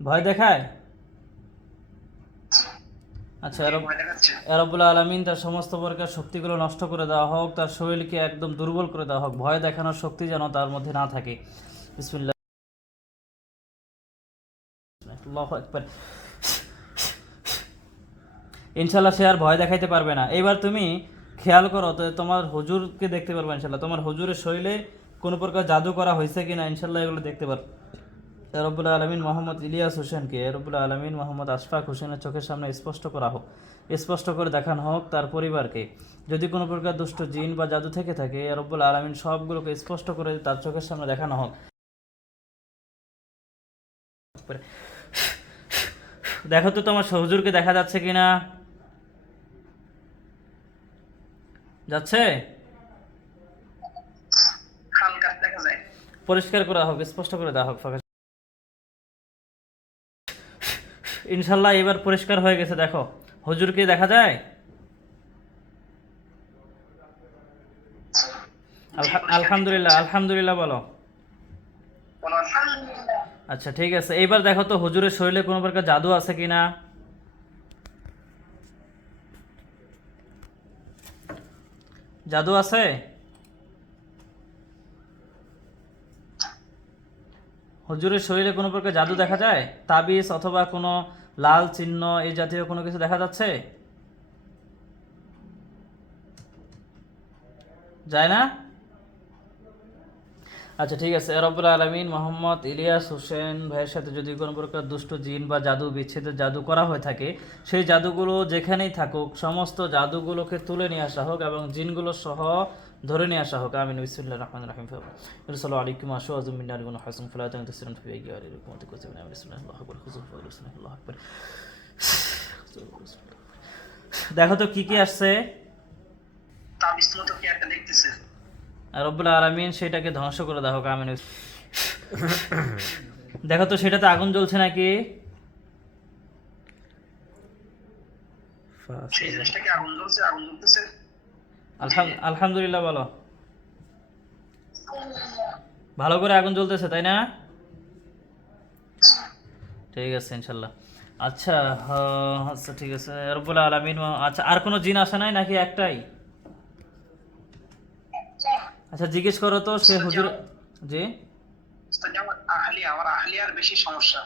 ভয় দেখায়? আচ্ছা, জি ভয় দেখাচ্ছে। রব্বুল আলামিন তার সমস্ত প্রকার শক্তিগুলো নষ্ট করে দেওয়া হোক, তার শরীরকে একদম দুর্বল করে দেওয়া হোক, ভয় দেখানোর শক্তি যেন তার মধ্যে না থাকে। বিসমিল্লাহ, আল্লাহু আকবার। ইনশাল্লাহ সে আর ভয় দেখাইতে পারবে না। এবার তুমি খেয়াল করো তো, তোমার হুজুরকে দেখতে পারবে ইনশাল্লাহ, তোমার হুজুরের শরীরে কোনো প্রকার জাদু করা হয়েছে কিনা ইনশাল্লাহ এগুলো দেখতে পারবে। রব্বুল আলমিন মোহাম্মদ ইলিয়াস হোসেনকে রব্বুল আলমিন মোহাম্মদ আশফাক হোসেনের চোখের সামনে স্পষ্ট করা হোক, স্পষ্ট করে দেখানো হোক তার পরিবারকে। যদি কোনো প্রকার দুষ্ট জিন বা জাদু থেকে থাকে, রব্বুল আলমিন সবগুলোকে স্পষ্ট করে তার চোখের সামনে দেখানো হোক। দেখো তো তোমার হুজুরকে দেখা যাচ্ছে কিনা। যাচ্ছে? হালকা দেখা যায়। পরিষ্কার করা হোক, স্পষ্ট করে দেওয়া হোক ফাঁকা। ইনশাল্লাহ এবার পরিষ্কার হয়ে গেছে। দেখো হুজুরকে দেখা যায়। জি পরিষ্কার দেখতে আলহামদুলিল্লাহ, পাচ্ছি। আলহামদুলিল্লাহ বলো। বলো আলহামদুলিল্লাহ। আচ্ছা ঠিক আছে, এইবার দেখো তো হুজুরের শরীরে কোনো প্রকার জাদু আছে কিনা। জাদু আছে? হুজুরের শরীরে কোনো প্রকার জাদু দেখা যায়? তাবিজ অথবা কোনো লাল চিহ্ন এই জাতীয় কোনো কিছু দেখা যাচ্ছে? যায় না? আচ্ছা ঠিক আছে, রব্বুল আলমিন মোহাম্মদ ইলিয়াস হোসেন ভাইয়ের সাথে যদি কোনো প্রকার দুষ্ট জিন বা জাদু বিচ্ছেদের জাদু করা হয়ে থাকে, সেই জাদুগুলো যেখানেই থাকুক সমস্ত জাদুগুলোকে তুলে নিয়ে আসা হোক এবং জিনগুলো সহ ধরে নিয়ে আসা হোক। আমিন। বিসমিল্লাহির রহমানির রহিম। সাল্লাল্লাহু আলাইকুম আশু আযম মিন নারি ওয়া হাসন ফালাতান তাসরিম ফি ইয়ারি রহমাতি কুতুবিনা বিসমিল্লাহি আল্লাহু আকবার হুজুর ফাদরুল্লাহ আল্লাহু আকবার। দেখো তো কি কি আসছে। তাবিজ মতো কি একটা দেখতেছে। আর রব্বুল আলামিন সেটাকে ধ্বংস করে দাও হোক। আমিন। দেখো তো সেটাতে আগুন জ্বলছে নাকি। সেই জিনিসটা কি আগুন জ্বলছে, আগুন জ্বলতেছে। জি আলহামদুলিল্লাহ বলো। ভালো করে আগুন জ্বলতেছে তাই না? ঠিক আছে ইনশাল্লাহ। আচ্ছা, আচ্ছা ঠিক আছে রব্বুল আলামিন। আচ্ছা, আর কোনো জিন আসে নাই নাকি একটাই? আচ্ছা জিজ্ঞেস করো তো সে উস্তাদ হুজুর। জি। আমার আমার আহলিয়ার বেশি সমস্যা,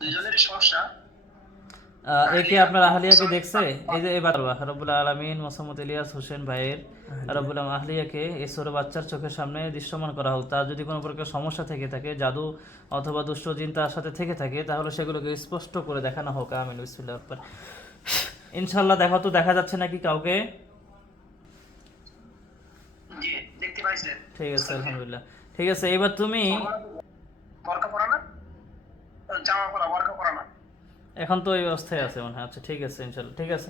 দুইজনেরই সমস্যা। একে আহলিয়া আপনার আহলিয়াকে সরি, দেখছে? এই যে এবার রব্বুল আলামিন মোহাম্মদ ইলিয়াস হোসেন ভাইয়ের রব্বুল আহলিয়াকে এই ছোট বাচ্চার চোখের সামনে দৃশ্যমান করা হোক। তার যদি কোনো প্রকার সমস্যা থেকে থাকে, জাদু অথবা দুষ্ট জিন তার সাথে থেকে থাকে, তাহলে সেগুলোকে স্পষ্ট করে দেখানো হোক। আমিন। বিসমিল্লাহ আকবার। ইনশাল্লাহ দেখো তো দেখা যাচ্ছে নাকি কাউকে। জি দেখতে পাইছেন ঠিক আছে উস্তাদকে। আলহামদুলিল্লাহ। ঠিক আছে এবার তুমি। বরকা পরা না, জামা পরা, বরকা পরা না। এখন তো এই অবস্থায় আছে মনে হয়। আচ্ছা ঠিক আছে ইনশাল্লাহ, ঠিক আছে।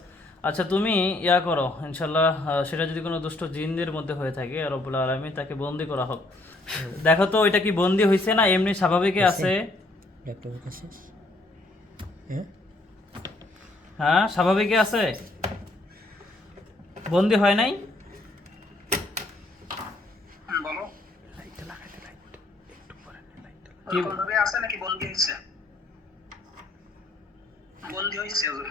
আচ্ছা তুমি ইয়া করো ইনশাল্লাহ, সেটা যদি কোনো দুষ্ট জিনদের মধ্যে হয়ে থাকে রব্বুল আলামিন তাকে বন্দি করা হোক। দেখো তো ওইটা কি বন্দি হয়েছে না এমনি স্বাভাবিকই আছে? ল্যাপটপের কাছে। হ্যাঁ হ্যাঁ স্বাভাবিকই আছে, বন্দি হয় নাই। বলো কি ওরকম ভাবে আছে নাকি বন্দি হয়েছে? বন্দি হয়েছে হুজুর।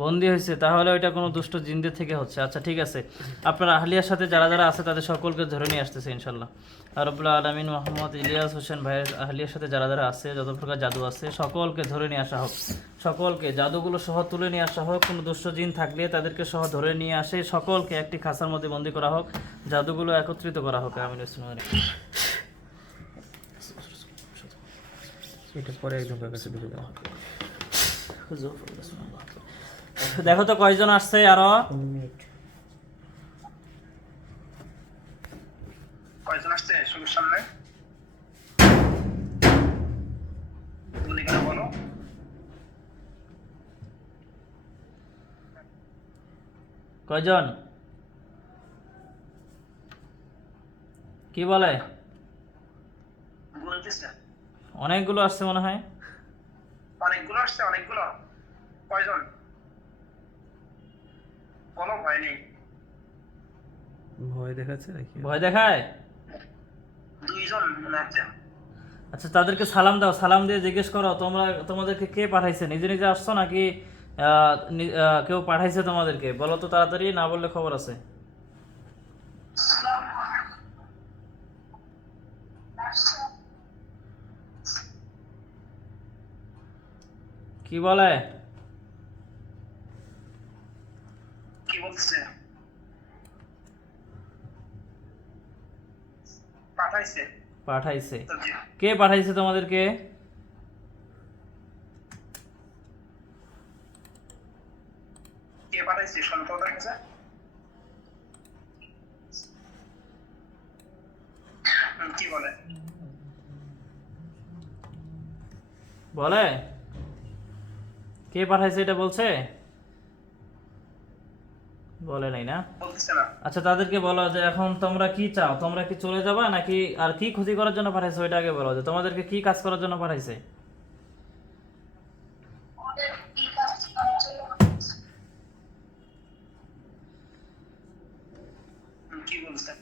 বন্দি হয়েছে? তাহলে ওইটা কোনো দুষ্ট জিনদের থেকে হচ্ছে। আচ্ছা ঠিক আছে, আপনার আহলিয়ার সাথে যারা যারা আছে তাদের সকলকে ধরে নিয়ে আসতেছে ইনশাল্লাহ। আর রব্বুল আলামিন মোহাম্মদ ইলিয়াস হোসেন ভাইয়ের আহলিয়ার সাথে যারা যারা আছে, যত প্রকার জাদু আছে সকলকে ধরে নিয়ে আসা হোক। সকলকে জাদুগুলো সহ তুলে নিয়ে আসা হোক। কোনো দুষ্ট জিন থাকলে তাদেরকে সহ ধরে নিয়ে আসে সকলকে একটি খাঁচার মধ্যে বন্দি করা হোক, জাদুগুলো একত্রিত করা হোক। আমিন। এটা পরে একজনের কাছে ঢুকে দাও। দেখো তো কয়জন আসছে আরো। 15 মিনিট। কয়জন আসছে শুরুর সামনে? গুলি করে বলো। কয়জন কি বলে? গুনতেছে। অনেকগুলো আসছে মনে হয়। অনেকগুলো আসছে, অনেকগুলো। কয়জন বলো, ভয় নেই। ভয় দেখাচ্ছে নাকি? ভয় দেখায়? দুইজন মনে হচ্ছে। আচ্ছা তাদেরকে সালাম দাও, সালাম দিয়ে জিজ্ঞেস করো তোমাদেরকে কে পাঠাইছে, নিজে নিজে আসছো নাকি কেউ পাঠাইছে তোমাদেরকে, বলো তো তাড়াতাড়ি, না বললে খবর আছে। কি বলে? কি বলছে? পাঠাইছে। পাঠাইছে। তো জি। কে পাঠাইছে তোমাদেরকে? কে পাঠাইছে শুনতে ওদের কাছে? কি বলে? বলে কে পাঠাইছে এটা বলছে? বলে নাই না? বলতেছে না। আচ্ছা তাদেরকে বলো যে এখন তোমরা কি চাও, তোমরা কি চলে যাবা নাকি আর কি ক্ষতি করার জন্য পাঠাইছে ওইটা আগে বলো, যে তোমাদেরকে কি কাজ করার জন্য পাঠাইছে। কি বলছে?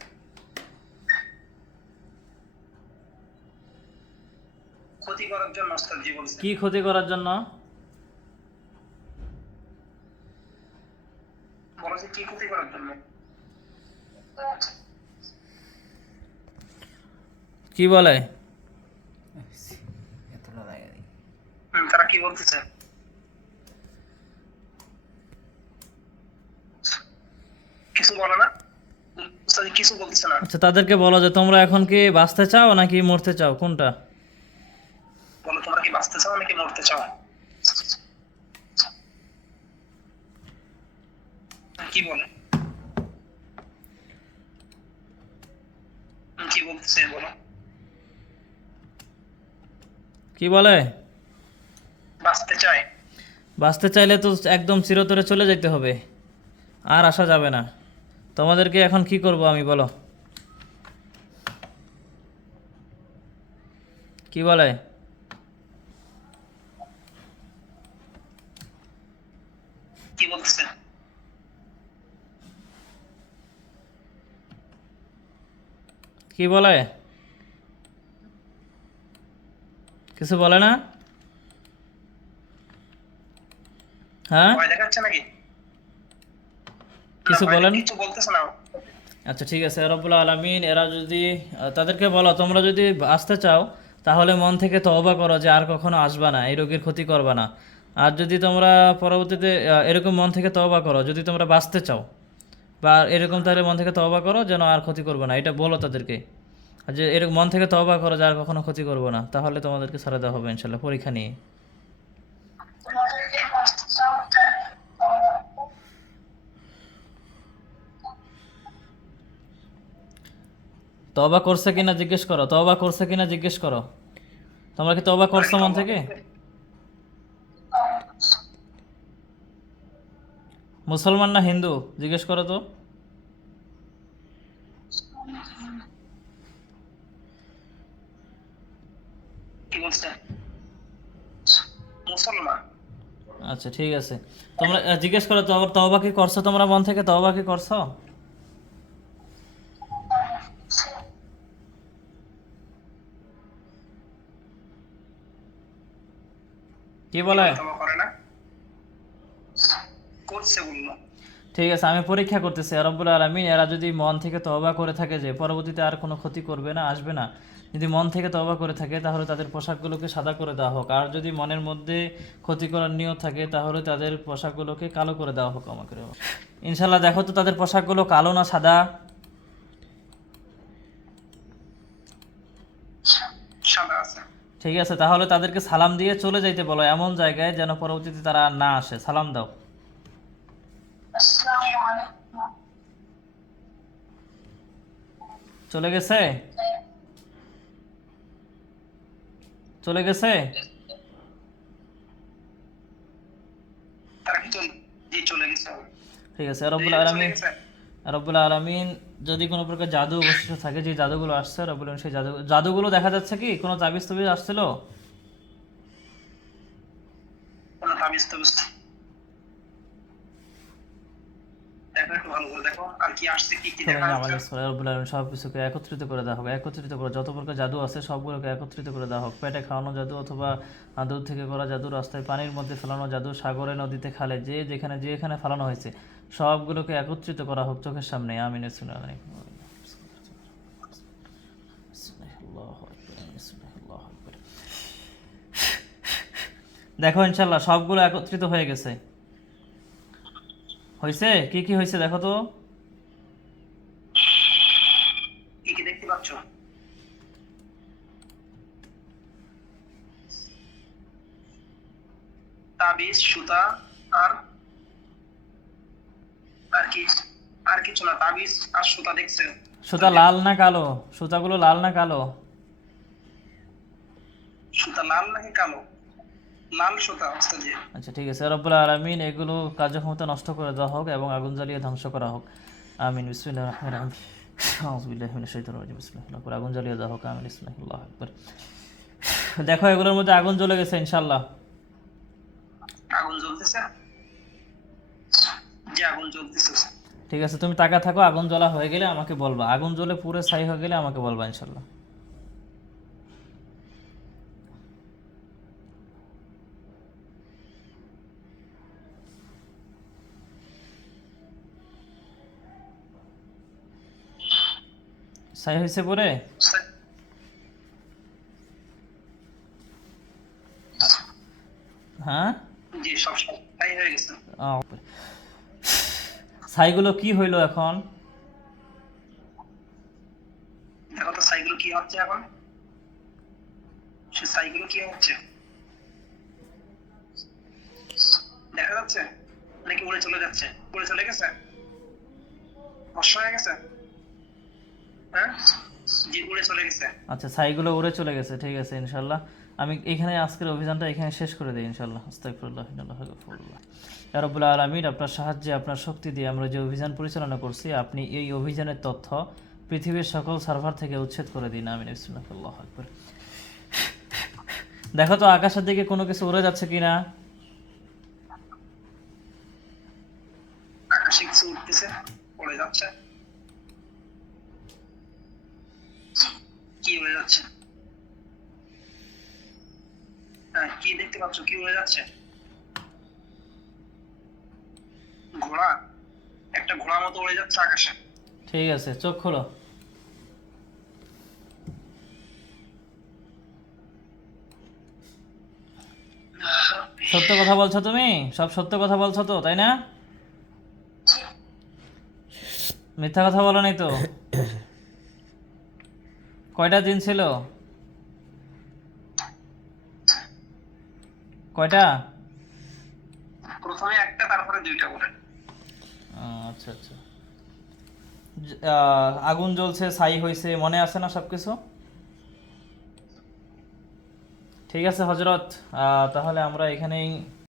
ক্ষতি করার জন্য ওস্তাদ জি বলছে। কি ক্ষতি করার জন্য? বলো যে কি ক্ষতি করার জন্য? কি বলে? তারা কি বলতেছে? কিছু বলে না? ওস্তাদ কিছু বলতেছে না। আচ্ছা তাদেরকে বলো যে তোমরা এখন কি বাঁচতে চাও নাকি মরতে চাও, কোনটা? বলো তোমরা কি বাঁচতে চাও নাকি মরতে চাও? কি বলে? কি বলতেছে বলো? কি বলে? বাঁচতে চাই। বাঁচতে চাইলে তো একদম চিরতরে চলে যেতে হবে, আর আসা যাবে না। তোমাদেরকে এখন কি করব আমি, বলো। কি বলে? কি বলতেছে? কি বলে? কিছু বলে না? হ্যাঁ ভয় দেখাচ্ছে নাকি? কিছু বলেন? কিছু বলতেছে না। আচ্ছা ঠিক আছে, রব্বুল আলামিন এরা যদি তাদেরকে বলো তোমরা যদি আসতে চাও তাহলে মন থেকে তওবা করো যে আর কখনো আসবা না, এই রোগীর ক্ষতি করবা না। আর যদি তোমরা পরবর্তীতে এরকম মন থেকে তওবা করো যদি তোমরা বাঁচতে চাও, বা এরকম তাহলে মন থেকে তওবা করো যেন আর ক্ষতি করবে না, এটা বলো তাদেরকে। আর যে এরকম মন থেকে তওবা করো যে আর কখনো ক্ষতি করবো না, তাহলে তোমাদেরকে ছেড়ে দেওয়া হবে ইনশাল্লাহ পরীক্ষা নিয়ে। তওবা করছে কিনা জিজ্ঞেস করো, তওবা করছে কিনা জিজ্ঞেস করো। তোমরা কি তওবা করছো মন থেকে? মুসলমান না হিন্দু জিজ্ঞেস করো তো। কি বলছে? মুসলমান। আচ্ছা ঠিক আছে, তোমরা জিজ্ঞেস করো তো তওবা কি করছো, তোমরা মন থেকে তওবা কি করছো? কি বলে? তওবা করে না? করছে বললো। ঠিক আছে, আমি পরীক্ষা করতেছি রব্বুল আলামিন এরা যদি মন থেকে তওবা করে থাকে যে পরবর্তীতে আর কোনো ক্ষতি করবে না, আসবে না, যদি মন থেকে তওবা করে থাকে তাহলে তাদের পোশাকগুলোকে সাদা করে দেওয়া হোক, আর যদি মনের মধ্যে ক্ষতি করার নিয়ত থাকে তাহলে তাদের পোশাকগুলোকে কালো করে দেওয়া হোক আমাকে। ইনশাল্লাহ দেখো তো তাদের পোশাকগুলো কালো না সাদা? সাদা আছে। ঠিক আছে, তাহলে তাদেরকে সালাম দিয়ে চলে যাইতে বলো এমন জায়গায় যেন পরবর্তীতে তারা আর না আসে, সালাম দাও। চলে গেছে? চলে গেছে? তারা কি জি চলে গেছে। ঠিক আছে, জি, রব্বুল চলে আলামিন গেছে। রব্বুল আলামিন যদি কোনো প্রকার জাদু অবশিষ্ট থাকে, যে জাদুগুলো আসছে রব্বুল আলামিন সেই জাদুগুলো দেখা যাচ্ছে কি কোনো তাবিজ তাবিজ আসছিল? কোনো তাবিজ টাবিজ দেখো একটু ভালো করে দেখো আর কি আসছে, কি কি তুমি দেখা আমাদের যাচ্ছে। রব্বুল আলামিন সব কিছুকে একত্রিত করে দেওয়া হোক, একত্রিত করে যত প্রকার জাদু আছে সবগুলোকে একত্রিত করে দেওয়া হোক। পেটে খাওয়ানো জাদু অথবা দুধ থেকে করা জাদু, রাস্তায় পানির মধ্যে ফেলানো জাদু, সাগরে নদীতে খালে যেখানে ফেলানো হয়েছে সবগুলোকে একত্রিত করা হোক চোখের সামনে। আমিন। দেখো ইনশাল্লাহ সবগুলো একত্রিত হয়ে গেছে। হয়েছে কি কি হয়েছে দেখো তো। কি কি দেখতে পাচ্ছ? তাবিজ, সুতা, আর আর কি? আর কিছু না, তাবিজ আর সুতা দেখছেন? সুতা লাল না কালো? সুতাগুলো লাল না কালো? সুতা লাল নাকি কালো? লাল সুতা ওস্তাদ জি। আচ্ছা ঠিক আছে, রব্বুল আলামিন এগুলো কার্যক্ষমতা নষ্ট করে দেওয়া হোক এবং আগুন জ্বালিয়ে ধ্বংস করা হোক। আমিন। বিসমিল্লাহির রহমানির রহিম। আউযু বিল্লাহি মিনাশ শাইতানির রাজিম। বিসমিল্লাহির রহমানির রহিম। আগুন জ্বালিয়ে দেওয়া হোক। আমিন। বিসমিল্লাহি আল্লাহু আকবার। দেখো এগুলোর মধ্যে আগুন জ্বলে গেছে ইনশাআল্লাহ। আগুন জ্বলতেছে? যে আগুন জ্বলতেছে। ঠিক আছে, তুমি তাকা থাকো, আগুন জ্বলা হয়ে গেলে আমাকে বলবা, আগুন জ্বলে পুরো ছাই হয়ে গেলে আমাকে বলবা ইনশাআল্লাহ। ছাই হয়েছে পরে? হ্যাঁ জি, সব তাই হয়ে গেছে। আহ, ছাইগুলো কি হইলো এখন? দেখো তো সাইকেল কি হচ্ছে এখন, সে সাইকেল কি হচ্ছে দেখা যাচ্ছে নাকি উড়ে চলে যাচ্ছে? উড়ে চলে গেছে, ভস্ম হয়ে গেছে। হ্যাঁ জি, উড়ে চলে গেছে। আচ্ছা ছাইগুলো উড়ে চলে গেছে, ঠিক আছে ইনশাল্লাহ। আমি এখানে আজকের অভিযানটা এখানে শেষ করে দিই ইনশাল্লাহ। আস্তাগফিরুল্লাহ ইন্নাল্লাহা গফুরুল্লাহ। ইয়া রাব্বুল আলামিন, আপনার সাহায্যে আপনার শক্তি দিয়ে আমরা যে অভিযান পরিচালনা করছি, আপনি এই অভিযানের তথ্য পৃথিবীর সকল সার্ভার থেকে উচ্ছেদ করে দিন। আমিন। বিসমিল্লাহ আল্লাহু আকবার। দেখো তো আকাশের দিকে কোনো কিছু উড়ে যাচ্ছে কিনা। আকাশে কিছু উঠতেছে, পড়ে যাচ্ছে। কি হয়ে যাচ্ছে? হ্যাঁ, কি দেখতে পাচ্ছ? কি হয়ে যাচ্ছে? ঘোড়া, একটা ঘোড়ার মতো উড়ে যাচ্ছে আকাশে। ঠিক আছে, চোখ খোলো। সত্য কথা বলছো তুমি? সব সত্য কথা বলছো তো, তাই না? মিথ্যা কথা বলো নাই তো? কয়টা দিন ছিল? কয়টা? প্রথমে একটা, তারপরে দুইটা করে। আচ্ছা আচ্ছা। আগুন জ্বলছে, ছাই হয়েছে, মনে আছে না সবকিছু? ঠিক আছে হজরত, তাহলে আমরা এখানেই